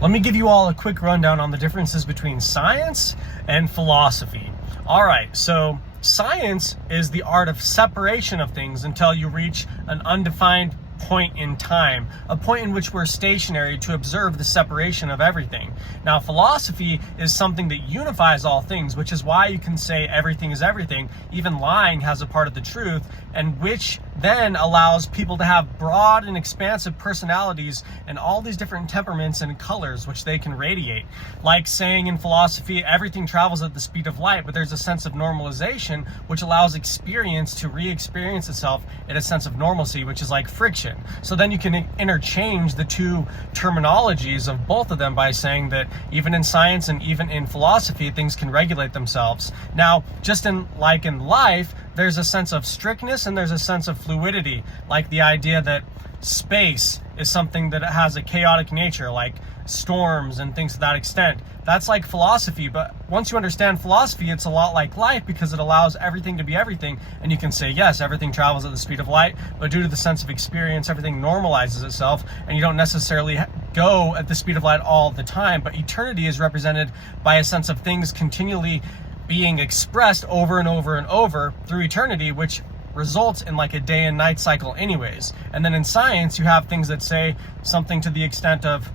Let me give you all a quick rundown on the differences between science and philosophy. All right, so science is the art of separation of things until you reach an undefined point in time, a point in which we're stationary to observe the separation of everything. Now, philosophy is something that unifies all things, which is why you can say everything is everything. Even lying has a part of the truth, and which then allows people to have broad and expansive personalities and all these different temperaments and colors which they can radiate. Like saying in philosophy, everything travels at the speed of light, but there's a sense of normalization which allows experience to re-experience itself in a sense of normalcy, which is like friction. So then you can interchange the two terminologies of both of them by saying that even in science and even in philosophy, things can regulate themselves. Now, just in life, there's a sense of strictness and there's a sense of fluidity, like the idea that space is something that has a chaotic nature, like storms and things to that extent. That's like philosophy, but once you understand philosophy, it's a lot like life because it allows everything to be everything, and you can say, yes, everything travels at the speed of light, but due to the sense of experience, everything normalizes itself, and you don't necessarily go at the speed of light all the time, but eternity is represented by a sense of things continually being expressed over and over and over through eternity, which results in like a day and night cycle anyways. And then in science, you have things that say something to the extent of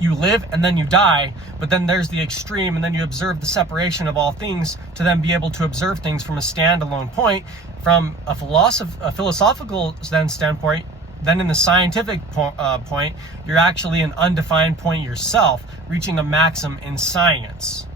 you live and then you die, but then there's the extreme, and then you observe the separation of all things to then be able to observe things from a standalone point. From a philosophical standpoint, then in the scientific point, you're actually an undefined point yourself, reaching a maxim in science.